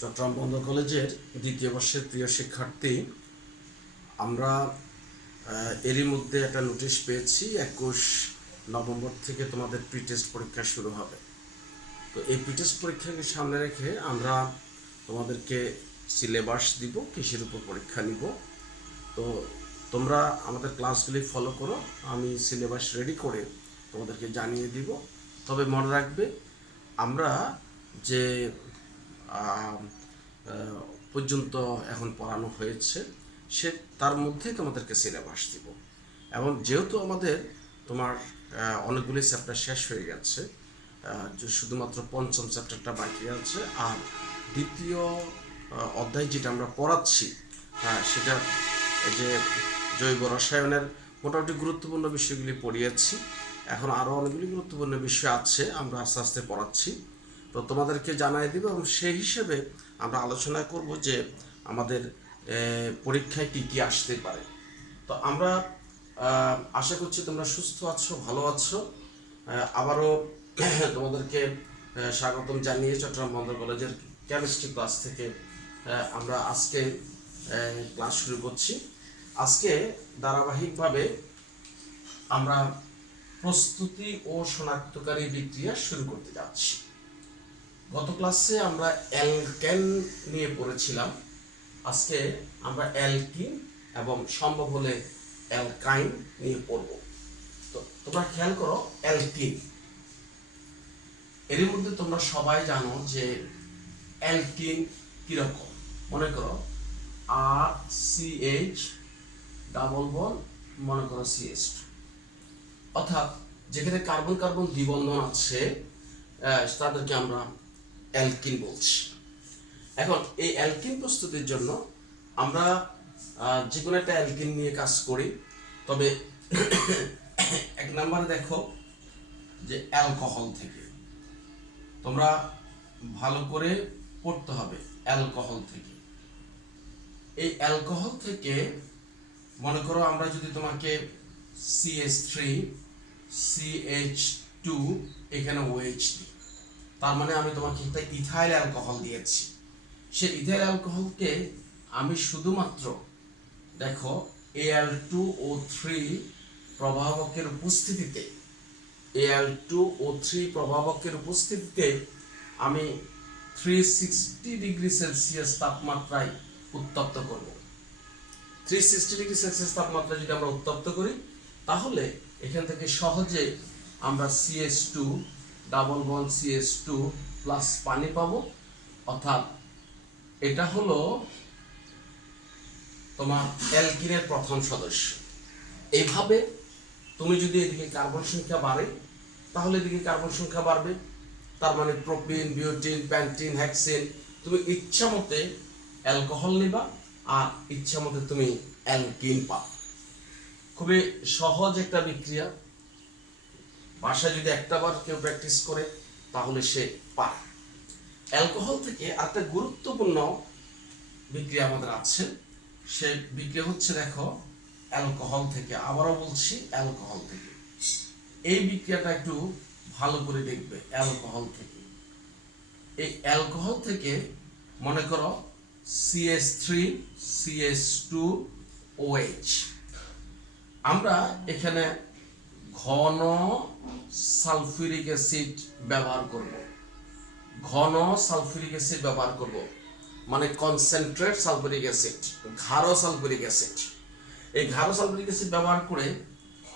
চট্টগ্রাম বন্দর কলেজের দ্বিতীয় বর্ষের প্রিয় শিক্ষার্থী, আমরা এরই মধ্যে একটা নোটিশ পেয়েছি 21 নভেম্বর থেকে তোমাদের প্রি টেস্ট পরীক্ষা শুরু হবে। তো এই প্রি টেস্ট পরীক্ষাকে সামনে রেখে আমরা তোমাদেরকে সিলেবাস দিব, কিসের উপর পরীক্ষা নিব। তো তোমরা আমাদের ক্লাসগুলি ফলো করো, আমি সিলেবাস রেডি করে তোমাদেরকে জানিয়ে দিব। তবে মনে রাখবে, আমরা যে পর্যন্ত এখন পড়ানো হয়েছে সে তার মধ্যে তোমাদেরকে সিলেবাস দিব। এবং যেহেতু আমাদের তোমার অনেকগুলি চ্যাপ্টার শেষ হয়ে গেছে, শুধুমাত্র পঞ্চম চ্যাপ্টারটা বাকি আছে, আর দ্বিতীয় অধ্যায় যেটা আমরা পড়াচ্ছি সেটা যে জৈব রসায়নের মোটামুটি গুরুত্বপূর্ণ বিষয়গুলি পড়িয়েছি। এখন আরও অনেকগুলি গুরুত্বপূর্ণ বিষয় আছে, আমরা আস্তে আস্তে পড়াচ্ছি। তো তোমাদেরকে জানাই দিব এবং সেই হিসেবে আমরা আলোচনা করব যে আমাদের পরীক্ষায় কী কী আসতে পারে। তো আমরা আশা করছি তোমরা সুস্থ আছো, ভালো আছো। আবারও তোমাদেরকে স্বাগতম জানিয়ে চট্টগ্রাম বন্দর কলেজের কেমিস্ট্রি ক্লাস থেকে আমরা আজকে ক্লাস শুরু করছি। আজকে ধারাবাহিকভাবে আমরা প্রস্তুতি ও শনাক্তকারী বিক্রিয়া শুরু করতে যাচ্ছি। গত ক্লাসে আমরা অ্যালকেন নিয়ে পড়েছিলাম, আজকে আমরা অ্যালকিন এবং সম্ভব হলে অ্যালকাইন নিয়ে পড়ব। তো তোমরা খেয়াল করো, অ্যালকিন এর মধ্যে তোমরা সবাই জানো যে অ্যালকিন কিরকম। মনে করো RCH ডাবল বন্ড, মনে করো CH2, অর্থাৎ যেখানে কার্বন কার্বন দ্বিবন্ধন আছে তাদেরকে আমরা অ্যালকিন বলছি। এখন এই অ্যালকিন প্রস্তুতির জন্য আমরা যে কোনো একটা অ্যালকিন নিয়ে কাজ করি। তবে এক নম্বরে দেখো যে অ্যালকোহল থেকে, তোমরা ভালো করে পড়তে হবে। অ্যালকোহল থেকে, এই অ্যালকোহল থেকে মনে করো আমরা যদি তোমাকে CH3 CH2 এখানে OH দিই, তার মানে আমি তোমাকে একটা ইথাইল অ্যালকোহল দিয়েছি। সেই ইথাইল অ্যালকোহলকে আমি শুধুমাত্র দেখো Al2O3 প্রভাবকের উপস্থিতিতে, Al2O3 প্রভাবকের উপস্থিতিতে আমি 360 ডিগ্রি সেলসিয়াস তাপমাত্রায় উত্তপ্ত করব। 360 ডিগ্রি সেলসিয়াস তাপমাত্রা যদি আমরা উত্তপ্ত করি, তাহলে এখান থেকে সহজে আমরা CH2 double bond CH2 plus পানি পাবো। অর্থাৎ এটা হলো তোমার অ্যালকিনের প্রথম সদস্য। এইভাবে তুমি যদি এদিকে কার্বন সংখ্যা বাড়ে, তাহলে এদিকে কার্বন সংখ্যা বাড়বে। তার মানে প্রোপিন, বিউটিন, প্যান্টিন, হেক্সিন, তুমি ইচ্ছা মতে অ্যালকোহল নিবা আর ইচ্ছা মতে তুমি অ্যালকিন পাবে। খুবই সহজ একটা বিক্রিয়া, বাসায় যদি একটাবার কেউ প্র্যাকটিস করে তাহলে সে পারে। অ্যালকোহল থেকে একটা গুরুত্বপূর্ণ বিক্রিয়া আমাদের আছে, সে বিক্রিয়া হচ্ছে দেখো অ্যালকোহল থেকে। আবারও বলছি, অ্যালকোহল থেকে। এই বিক্রিয়াটা একটু ভালো করে দেখবে। অ্যালকোহল থেকে, এই অ্যালকোহল থেকে মনে করো CH3 CH2 OH, আমরা এখানে ঘন সালফিউরিক অ্যাসিড ব্যবহার করব। ঘন সালফিউরিক অ্যাসিড ব্যবহার করব, মানে কনসেন্ট্রেট সালফিউরিক অ্যাসিড, গাঢ় সালফিউরিক অ্যাসিড। এই গাঢ় সালফিউরিক অ্যাসিড ব্যবহার করে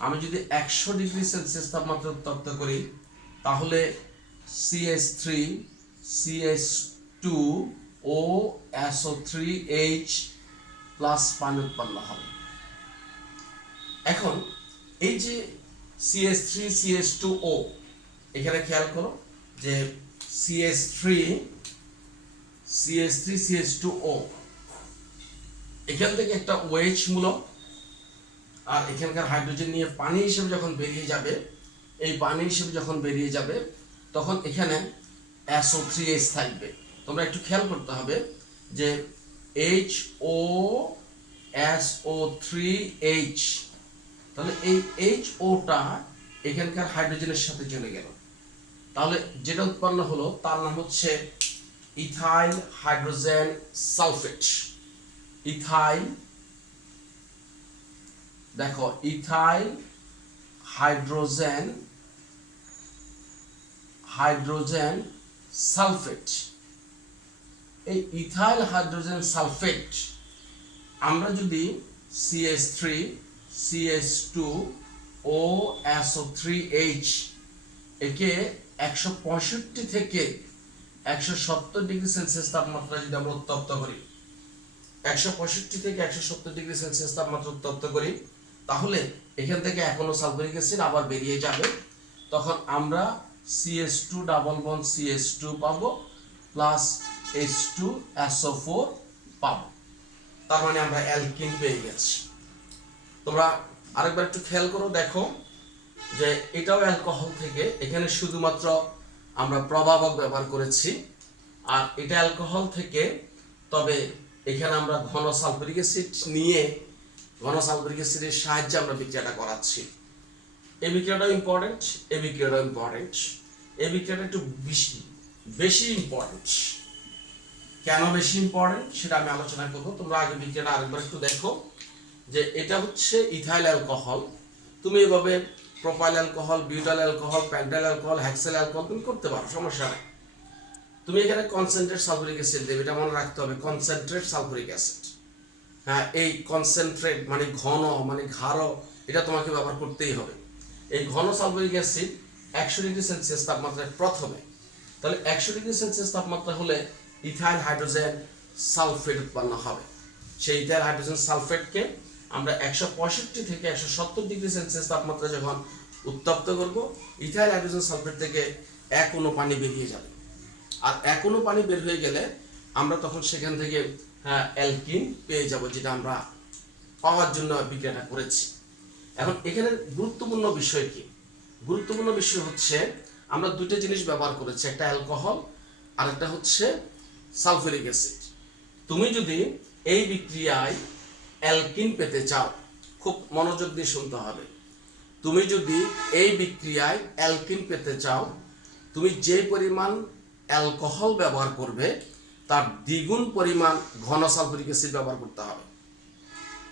আমি যদি 100 ডিগ্রি সেলসিয়াস তাপমাত্রা উত্তপ্ত করি, তাহলে CH3 CH2 ও SO3H প্লাস পানি উৎপন্ন হবে। এখন এই যে CH3 CH2O, এখানে খেয়াল করো যে CH3 CH2O, এখান থেকে একটা OH মূলক, আর এখানকার হাইড্রোজেন নিয়ে পানি হিসেবে যখন বেরিয়ে যাবে, এই পানি হিসেবে যখন বেরিয়ে যাবে তখন এখানে SO3H থাকবে। তোমরা একটু খেয়াল করতে হবে যে HOSO3H, তাহলে এই HOটা এখানকার হাইড্রোজেনের সাথে চলে গেল, তাহলে যেটা উৎপন্ন হলো তার নাম হচ্ছে ইথাইল হাইড্রোজেন সালফেট। ইথাইল, দেখো ইথাইল হাইড্রোজেন সালফেট। এই ইথাইল হাইড্রোজেন সালফেট আমরা যদি CH3 CH2 OSO3H একে 165 থেকে 170 ডিগ্রি সেলসিয়াস তাপমাত্রা যদি আমরা উত্তপ্ত করি, 165 থেকে 170 ডিগ্রি সেলসিয়াস তাপমাত্রা উত্তপ্ত করি, তাহলে এখান থেকে এখনো সালফিউরিক অ্যাসিড আবার বেরিয়ে যাবে। তখন আমরা CH2 ডাবল বন্ড CH2 পাবো প্লাস H2SO4 পাবো। তার মানে আমরা অ্যালকিন পেয়ে গেছি। তোমরা আরেকবার একটু খেয়াল করো, দেখো যে এটাও অ্যালকোহল থেকে, এখানে শুধুমাত্র আমরা প্রভাবক ব্যবহার করেছি, আর এটা অ্যালকোহল থেকে, তবে এখানে আমরা ঘন সালফিউরিক অ্যাসিড নিয়ে ঘন সালফিউরিক অ্যাসিডের সাহায্যে আমরা বিক্রিয়াটা করাচ্ছি। এই বিক্রিয়াটাও ইম্পর্টেন্ট, এই বিক্রিয়াটাও ইম্পর্টেন্ট। এই বিক্রিয়াটা একটু বেশি ইম্পর্টেন্ট। কেন বেশি ইম্পর্টেন্ট সেটা আমি আলোচনা করবো। তোমরা আগে বিক্রিয়াটা আরেকবার একটু দেখো যে এটা হচ্ছে ইথাইল অ্যালকোহল। তুমি এভাবে propyl alcohol, butyl alcohol, pentyl alcohol, hexyl alcohol তুমি করতে পারো, সমস্যা নেই। তুমি এখানে কনসেন্ট্রেট সালফিউরিক অ্যাসিড দেবে, এটা মনে রাখতে হবে, কনসেন্ট্রেট সালফিউরিক অ্যাসিড। হ্যাঁ, এই কনসেন্ট্রেট মানে ঘন, মানে গাঢ়, এটা তোমাকে ব্যবহার করতেই হবে। এই ঘন সালফিউরিক অ্যাসিড 100 ডিগ্রি সেলসিয়াস তাপমাত্রায় প্রথমে, তাহলে 100 ডিগ্রি সেলসিয়াস তাপমাত্রা হলে ইথাইল হাইড্রোজেন সালফেট উৎপন্ন হবে। সেই ইথাইল হাইড্রোজেন সালফেটকে আমরা 165 থেকে 170 ডিগ্রি সেলসিয়াস তাপমাত্রা যখন উত্তপ্ত করব, ইথাইল হাইড্রোজেন সালফেট থেকে 1 অণু পানি বেরিয়ে যাবে। আর 1 অণু পানি বের হয়ে গেলে আমরা তখন সেখান থেকে অ্যালকিন পেয়ে যাব, যেটা আমরা পাওয়ার জন্য বিক্রিয়াটা করেছি। এখন এখানে গুরুত্বপূর্ণ বিষয় কি? গুরুত্বপূর্ণ বিষয় হচ্ছে আমরা দুটো জিনিস ব্যবহার করেছি, একটা অ্যালকোহল আর একটা হচ্ছে সালফিউরিক অ্যাসিড। তুমি যদি এই বিক্রিয়ায় অ্যালকিন পেতে চাও, খুব মনোযোগ দিয়ে শুনতে হবে, তুমি যদি এই বিক্রিয়ায় অ্যালকিন পেতে চাও, তুমি যে পরিমাণ অ্যালকোহল ব্যবহার করবে তার দ্বিগুণ পরিমাণ ঘন সালফিউরিক অ্যাসিড ব্যবহার করতে হবে।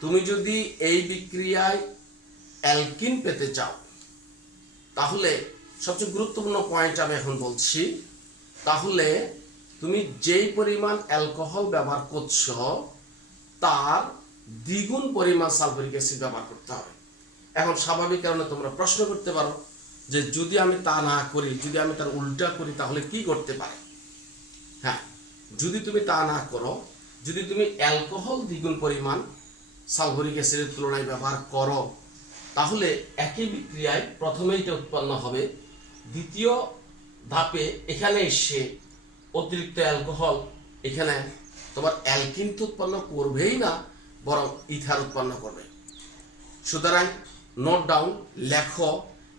তুমি যদি এই বিক্রিয়ায় অ্যালকিন পেতে চাও, তাহলে সবচেয়ে গুরুত্বপূর্ণ পয়েন্ট আমি এখন বলছি, তাহলে তুমি যেই পরিমাণ অ্যালকোহল ব্যবহার করছো তার দ্বিগুণ পরিমাণ সালফিউরিক অ্যাসিড ব্যবহার করতে হবে। এখন স্বাভাবিক কারণে তোমরা প্রশ্ন করতে পারো যে যদি আমি তা না করি, যদি আমি তার উল্টা করি, তাহলে কি করতে পারে? হ্যাঁ, যদি তুমি তা না করো, যদি তুমি অ্যালকোহল দ্বিগুণ পরিমাণ সালফিউরিক অ্যাসিডের তুলনায় ব্যবহার করো, তাহলে একই বিক্রিয়ায় প্রথমে এটা উৎপন্ন হবে, দ্বিতীয় ধাপে এখানে এসে অতিরিক্ত অ্যালকোহল এখানে তোমার অ্যালকিন তো উৎপন্ন করবেই না, বরং ইথার উৎপন্ন করবে। সুতরাং নোট ডাউন, লেখো,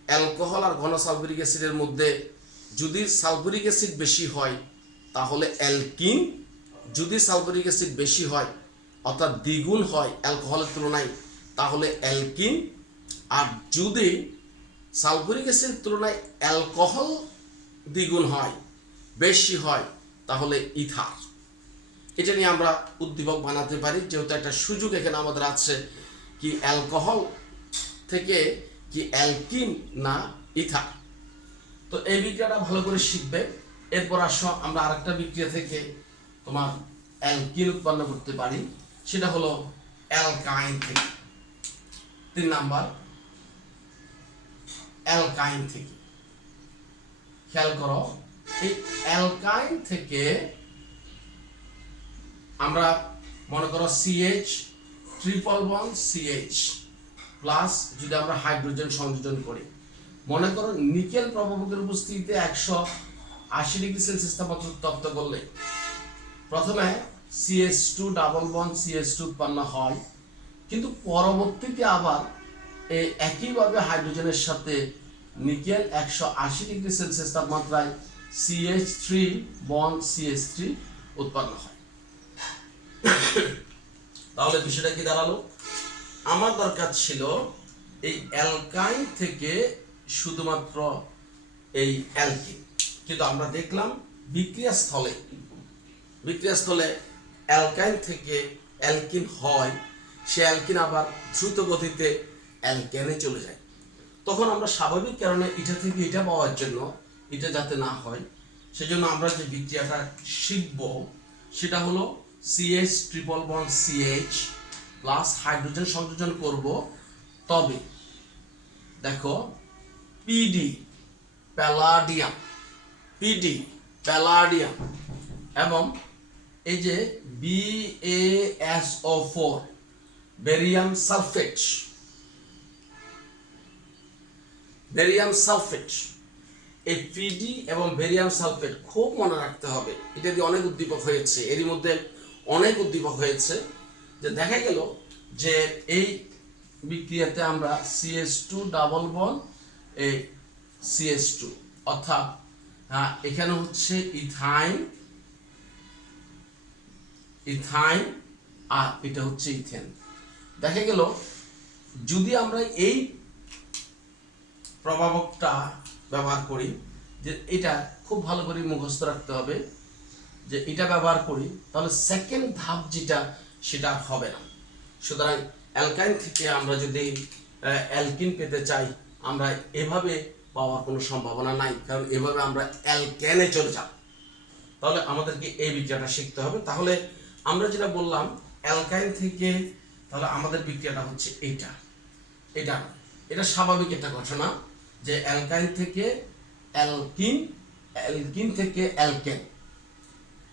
অ্যালকোহল আর ঘন সালফিউরিক অ্যাসিডের মধ্যে যদি সালফিউরিক অ্যাসিড বেশি হয় তাহলে অ্যালকিন, যদি সালফিউরিক অ্যাসিড বেশি হয় অর্থাৎ দ্বিগুণ হয় অ্যালকোহলের তুলনায় তাহলে অ্যালকিন, আর যদি সালফিউরিক অ্যাসিডের তুলনায় অ্যালকোহল দ্বিগুণ হয়, বেশি হয়, তাহলে ইথার। এটা নিয়ে আমরা উদ্দীপক বানাতে পারি, যেহেতু একটা সুযোগ এখানে আমাদের আছে, কি অ্যালকোহল থেকে কি অ্যালকিন না ইথার। তো এই বিক্রিয়াটা ভালো করে শিখবে। এরপর আসো আমরা আরেকটা বিক্রিয়া থেকে তোমার অ্যালকিন উৎপন্ন করতে পারি, সেটা হলো অ্যালকাইন থেকে। 3 নাম্বার, অ্যালকাইন থেকে। খেয়াল করো, এই অ্যালকাইন থেকে আমরা মনে করো CH triple bond CH plus যদি আমরা হাইড্রোজেন সংযোজন করি, মনে করো নিকেল প্রভাবকের উপস্থিতিতে 180 ডিগ্রি সেলসিয়াস তাপমাত্রা উত্তপ্ত করলে প্রথমে CH2 ডাবল বন্ড CH2 উৎপন্ন হয়, কিন্তু পরবর্তীতে আবার এই একইভাবে হাইড্রোজেনের সাথে নিকেল 180 ডিগ্রি সেলসিয়াস তাপমাত্রায় CH3 বন্ড CH3 উৎপন্ন হয়। তাহলে বিষয়টা কি দাঁড়ালো? আমার দরকার ছিল এই অ্যালকাইন থেকে শুধুমাত্র এই অ্যালকিন, কিন্তু আমরা দেখলাম বিক্রিয়া স্থলে বিক্রিয়াস্থলে অ্যালকাইন থেকে অ্যালকিন হয়, সে অ্যালকিন আবার দ্রুত গতিতে অ্যালকেনে চলে যায়। তখন আমরা স্বাভাবিক কারণে এটা থেকে এটা পাওয়ার জন্য, এটা যাতে না হয় সেজন্য আমরা যে বিক্রিয়াটা শিখব সেটা হলো CH triple bond CH plus hydrogen সংযোজন করব। তবে দেখো PD প্যালাডিয়াম, PD প্যালাডিয়াম এবং এই যে BaSO4 barium sulphate, barium sulphate, এই পিডি এবং বেরিয়াম সালফেট খুব মনে রাখতে হবে। এটা দিয়ে অনেক উদ্দীপক হয়েছে, এরই মধ্যে অনেক উদ্দীপক হয়েছে, যে দেখা গেল যে এই বিক্রিয়াতে আমরা CH2 ডাবল বন্ড এই CH2 অর্থাৎ এখানে হচ্ছে ইথাইন, ইথাইন আর এটা হচ্ছে ইথেন। দেখা গেল যদি আমরা এই প্রভাবকটা ব্যবহার করি, যে এটা খুব ভালো করে মুখস্থ রাখতে হবে, যে এটা ব্যবহার করি তাহলে সেকেন্ড ধাপ যেটা সেটা হবে না। সুতরাং অ্যালকাইন থেকে আমরা যদি অ্যালকিন পেতে চাই, আমরা এভাবে পাওয়ার কোনো সম্ভাবনা নাই, কারণ এভাবে আমরা অ্যালকেনে চলে যাব। তাহলে আমাদেরকে এই বিক্রিয়াটা শিখতে হবে। তাহলে আমরা যেটা বললাম অ্যালকাইন থেকে, তাহলে আমাদের বিক্রিয়াটা হচ্ছে এটা, এটা এটা স্বাভাবিক একটা ঘটনা যে অ্যালকাইন থেকে অ্যালকিন, অ্যালকিন থেকে অ্যালকেন,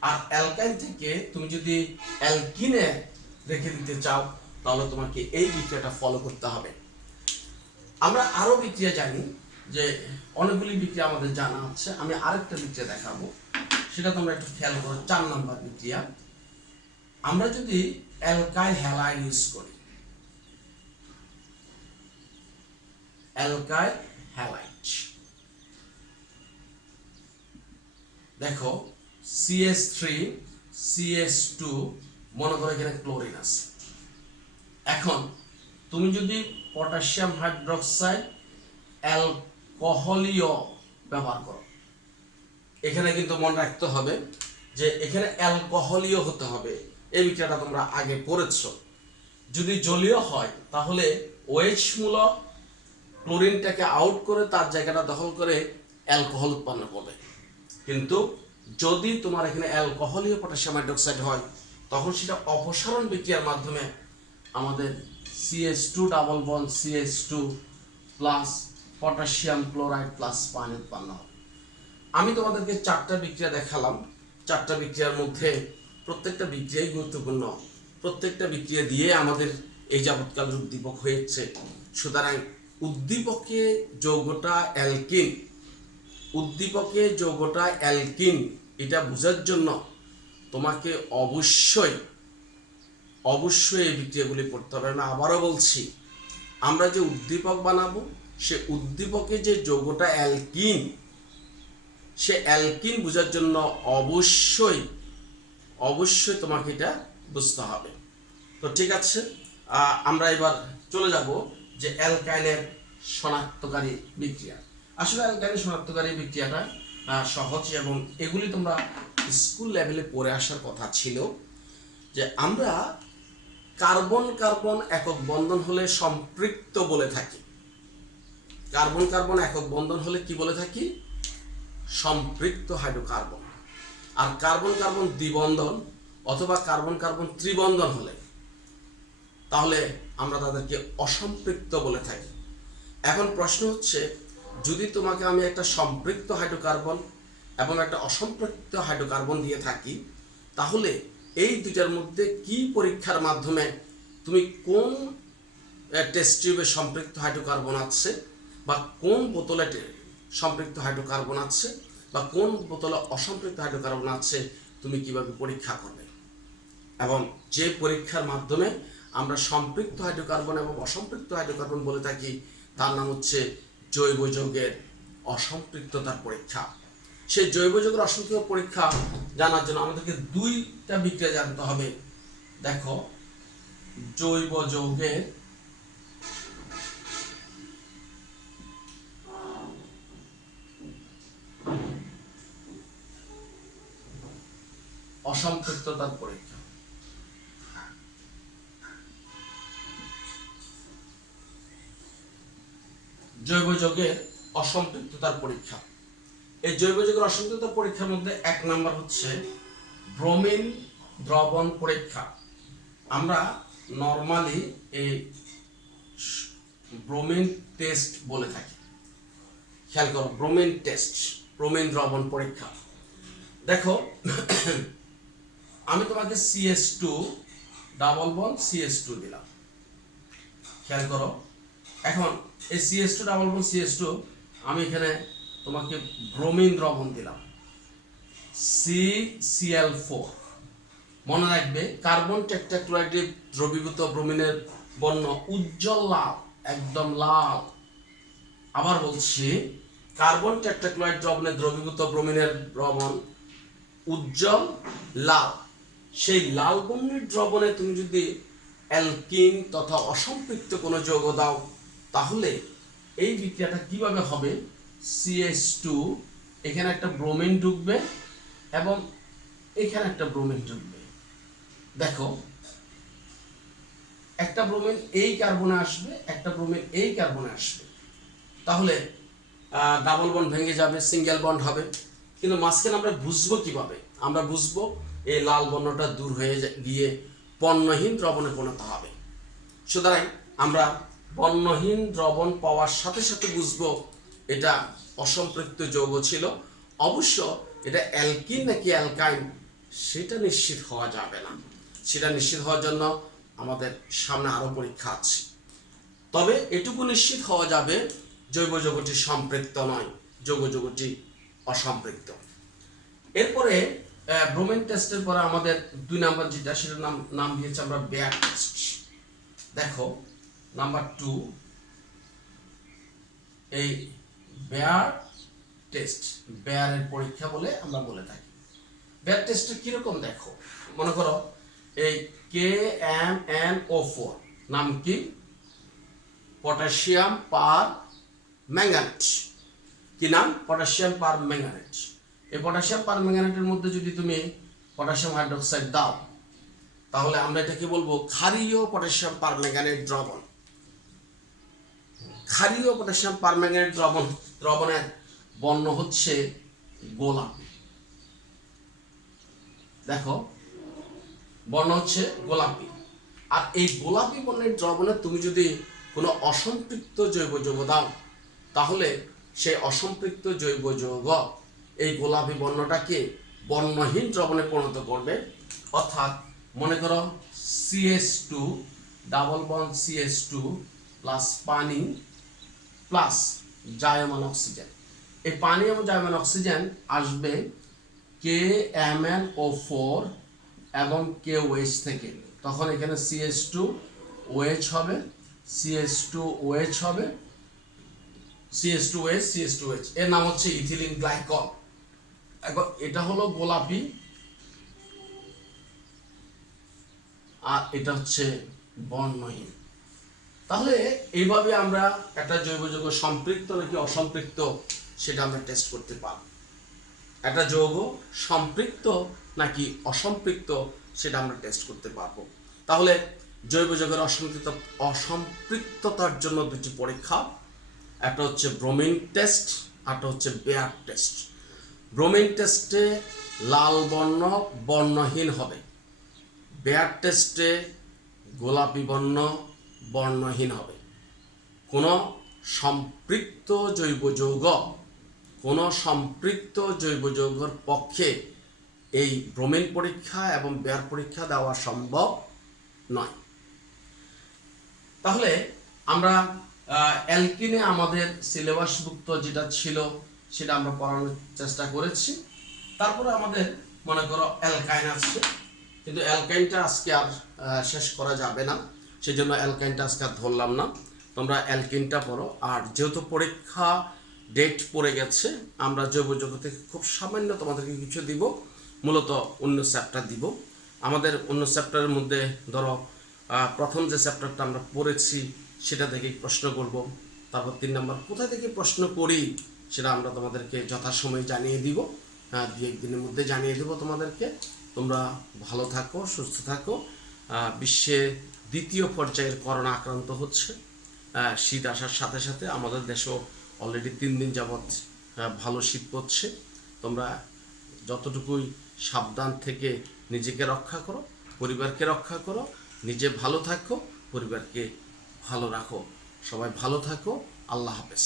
আর অ্যালকাইন থেকে তুমি যদি অ্যালকিনে রেখে দিতে চাও তাহলে তোমাকে এই বিক্রিয়াটা ফলো করতে হবে। আমরা আরো বিক্রিয়া জানি, যে অনেকগুলি বিক্রিয়া আমাদের জানা আছে। আমি আরেকটা বিক্রিয়া দেখাবো, সেটা তোমরা একটু খেয়াল করো। 4 নম্বর বিক্রিয়া, আমরা যদি অ্যালকাইল হ্যালাইড ইউজ করি, অ্যালকাইল হ্যালাইড, দেখো CH3 CH2 মনে করো এখানে ক্লোরিন আছে। এখন তুমি যদি পটাশিয়াম হাইড্রোক্সাইড অ্যালকোহলীয় ব্যবহার করো, এখানে কিন্তু মনে রাখতে হবে যে এখানে অ্যালকোহলীয় হতে হবে। এই বিক্রিয়াটা তোমরা আগে পড়েছো। যদি জলীয় হয় তাহলে OH মূলক ক্লোরিনটাকে আউট করে তার জায়গাটা দখল করে অ্যালকোহল উৎপন্ন করবে। কিন্তু যদি তোমার এখানে অ্যালকোহলীয় পটাশিয়াম হাইড্রোক্সাইড হয় তখন সেটা অপসারণ বিক্রিয়ার মাধ্যমে আমাদের CH2 double bond CH2 plus potassium chloride plus পানি উৎপন্ন হবে। আমি তোমাদেরকে 4টা বিক্রিয়া দেখালাম। 4টা বিক্রিয়ার মধ্যে প্রত্যেকটা বিক্রিয়াই গুরুত্বপূর্ণ, প্রত্যেকটা বিক্রিয়া দিয়ে আমাদের এই যাবৎকাল উদ্দীপক হয়েছে। সুতরাং উদ্দীপকে যৌগটা অ্যালকিন, উদ্দীপকে যৌগটা অ্যালকিন এটা বোঝার জন্য তোমাকে অবশ্যই অবশ্যই এই বিক্রিয়াগুলি পড়তে হবে। আমি আবারও বলছি, আমরা যে উদ্দীপক বানাবো সে উদ্দীপকে যে যৌগটা অ্যালকিন, সে অ্যালকিন বোঝার জন্য অবশ্যই অবশ্যই তোমাকে এটা বুঝতে হবে। তো ঠিক আছে, আমরা এবার চলে যাব যে অ্যালকাইনের শনাক্তকারী বিক্রিয়া। আসলে অ্যালকাইনের শনাক্তকারী বিক্রিয়াটা সহজ, এবং এগুলি তোমরা স্কুল লেভেলে পড়ে আসার কথা ছিল। যে আমরা কার্বন কার্বন একক বন্ধন হলে সম্পৃক্ত বলে থাকি। কার্বন কার্বন একক বন্ধন হলে কি বলে থাকি? সম্পৃক্ত হাইড্রোকার্বন। আর কার্বন কার্বন দ্বিবন্ধন অথবা কার্বন কার্বন ত্রিবন্ধন হলে তাহলে আমরা তাদেরকে অসম্পৃক্ত বলে থাকি। এখন প্রশ্ন হচ্ছে, যদি তোমাকে আমি একটা সম্পৃক্ত হাইড্রোকার্বন এবং একটা অসম্পৃক্ত হাইড্রোকার্বন দিয়ে থাকি, তাহলে এই দুইটার মধ্যে কি পরীক্ষার মাধ্যমে তুমি কোন টেস্ট টিউবে সম্পৃক্ত হাইড্রোকার্বন আছে, বা কোন বোতলে সম্পৃক্ত হাইড্রোকার্বন আছে, বা কোন বোতলে অসম্পৃক্ত হাইড্রোকার্বন আছে, তুমি কিভাবে পরীক্ষা করবে? এবং যে পরীক্ষার মাধ্যমে আমরা সম্পৃক্ত হাইড্রোকার্বন এবং অসম্পৃক্ত হাইড্রোকার্বন বলে থাকি তার নাম হচ্ছে জৈব যৌগের অসম্পৃক্ততার পরীক্ষা। সেই জৈব যৌগের অসম্পৃক্ত পরীক্ষা জানার জন্য আমাদেরকে 2টা বিক্রিয়া জানতে হবে। দেখো, জৈব যৌগের অসম্পৃক্ততার পরীক্ষা। জৈব যৌগের অসম্পৃক্ততার পরীক্ষা। এই জৈব যৌগের অসম্পৃক্ততার পরীক্ষার মধ্যে 1 নাম্বার হচ্ছে ব্রোমিন দ্রবণ পরীক্ষা। আমরা নরমালি এই ব্রোমিন টেস্ট বলে থাকি। খেয়াল করো, ব্রোমিন টেস্ট, ব্রোমিন দ্রবণ পরীক্ষা। দেখো আমি তোমাকে CH2 ডাবল বন্ড CH2 দিলাম, খেয়াল করো। এখন এই CH2 ডাবল বন্ড CH2 আমি এখানে তোমাকে ব্রোমিন দ্রবণ দিলাম CCl4। মনে রাখবে কার্বন টেট্রাক্লোরাইডে দ্রবীভূত ব্রোমিনের বর্ণ উজ্জ্বল লাল, একদম লাল। আবার বলছি, কার্বন টেট্রাক্লোরাইড দ্রবণে দ্রবীভূত ব্রোমিনের দ্রবণ উজ্জ্বল লাল। সেই লাল বর্ণের দ্রবণে তুমি যদি অ্যালকিন তথা অসম্পৃক্ত কোনো যৌগ দাও, তাহলে এই বিক্রিয়াটা কিভাবে হবে? CH2 এখানে একটা ব্রোমিন ঢুকবে এবং এখানে একটা ব্রোমিন ঢুকবে। দেখো, একটা ব্রোমিন এই কার্বনে আসবে, একটা ব্রোমিন এই কার্বনে আসবে, তাহলে ডাবল বন্ড ভেঙে যাবে, সিঙ্গেল বন্ড হবে। কিন্তু মাঝখানে আমরা বুঝবো কিভাবে? আমরা বুঝবো এই লাল বর্ণটা দূর হয়ে গিয়ে বর্ণহীন দ্রবণে পরিণত হবে। সুতরাং আমরা বর্ণহীন দ্রবণ পাওয়ার সাথে সাথে বুঝবো এটা অসম্পৃক্ত যৌগ ছিল। অবশ্য এটা অ্যালকিন নাকি অ্যালকাইন সেটা নিশ্চিত হওয়া যাবে না। সেটা নিশ্চিত হওয়ার জন্য আমাদের সামনে আরো পরীক্ষা আছে। তবে এটুকু নিশ্চিত হওয়া যাবে জৈব যৌগটি সম্পৃক্ত নয়, জৈব যৌগটি অসম্পৃক্ত। এরপরে ব্রোমিন টেস্টের পরে আমাদের 2 নাম্বার যেটা, সেটার নাম দিয়েছি আমরা বেয়ার টেস্ট। দেখো নাম্বার 2, এই বেয়ার টেস্ট, বেয়ারের পরীক্ষা বলে আমরা বলে থাকি। বেয়ার টেস্টটা কিরকম দেখো, মনে করো এই KMnO4 নাম কি? পটাশিয়াম পার ম্যাঙ্গানেট। কি নাম? পটাশিয়াম পার ম্যাঙ্গানেট। এই পটাশিয়াম পার ম্যাঙ্গানেটের মধ্যে যদি তুমি পটাশিয়াম হাইড্রোক্সাইড দাও, তাহলে আমরা এটাকে বলবো ক্ষারীয় পটাশিয়াম পার ম্যাঙ্গানেট দ্রবণ। ক্ষারীয় পটাশিয়াম পার ম্যাঙ্গানেট দ্রবণের বর্ণ হচ্ছে গোলাপি। দেখো, বর্ণ হচ্ছে গোলাপি। আর এই গোলাপি বর্ণের দ্রবণে তুমি যদি কোনো অসম্পৃক্ত জৈব যৌগ দাও, তাহলে সেই অসম্পৃক্ত জৈব যৌগ এই গোলাপি বর্ণটাকে বর্ণহীন দ্রবণে পরিণত করবে। অর্থাৎ মনে করো CH2 double bond CH2 plus পানি প্লাস জায়মান অক্সিজেন। এই পানি এবং জায়মান অক্সিজেন আসবে KMnO4 এবং KOH থেকে। তখন এখানে CH2OH হবে, CH2OH হবে, CH2OH, CH2OH। এর নাম হচ্ছে ইথিলিন গ্লাইকল। এখন এটা হলো গোলাপি আর এটা হচ্ছে বর্ণহীন। তাহলে এইভাবে আমরা একটা জৈব যৌগ সম্পৃক্ত নাকি অসম্পৃক্ত সেটা আমরা টেস্ট করতে পারব। একটা যৌগ সম্পৃক্ত নাকি অসম্পৃক্ত সেটা আমরা টেস্ট করতে পারবো। তাহলে জৈব যৌগের অসম্পৃক্ততার জন্য 2টি পরীক্ষা, একটা হচ্ছে ব্রোমিন টেস্ট, একটা হচ্ছে বেয়ার টেস্ট। ব্রোমিন টেস্টে লাল বর্ণ বর্ণহীন হবে, বেয়ার টেস্টে গোলাপি বর্ণ বর্ণহীন হবে। কোনো সম্পৃক্ত জৈব যৌগের পক্ষে এই ব্রোমিন পরীক্ষা এবং বেয়ার পরীক্ষা দেওয়া সম্ভব নয়। তাহলে আমরা অ্যালকিনে আমাদের সিলেবাসভুক্ত যেটা ছিল সেটা আমরা পড়ানোর চেষ্টা করেছি। তারপরে আমাদের মনে করো অ্যালকাইন আসছে, কিন্তু অ্যালকাইনটা আজকে আর শেষ করা যাবে না, সেজন্য অ্যালকাইনটা আজকে আর ধরলাম না। তোমরা অ্যালকিনটা পড়ো। আর যেহেতু পরীক্ষা ডেট পড়ে গেছে, আমরা জৈব যৌগ থেকে খুব সামান্য তোমাদেরকে কিছু দিব, মূলত অন্য চ্যাপ্টার দিব। আমাদের অন্য চ্যাপ্টারের মধ্যে ধরো প্রথম যে চ্যাপ্টারটা আমরা পড়েছি সেটা থেকেই প্রশ্ন করব। তারপর 3 নাম্বার কোথা থেকে প্রশ্ন করি সেটা আমরা তোমাদেরকে যথাসময়ে জানিয়ে দিব, 2-1 দিনের মধ্যে জানিয়ে দেব তোমাদেরকে। তোমরা ভালো থাকো, সুস্থ থাকো। বিশ্বে দ্বিতীয় পর্যায়ের করোনা আক্রান্ত হচ্ছে। শীত আসার সাথে সাথে আমাদের দেশেও অলরেডি 3 দিন যাবৎ ভালো শীত পড়ছে। তোমরা যতটুকুই সাবধান থেকে নিজেকে রক্ষা করো, পরিবারকে রক্ষা করো, নিজে ভালো থাকো, পরিবারকে ভালো রাখো। সবাই ভালো থাকো। আল্লাহ হাফেজ।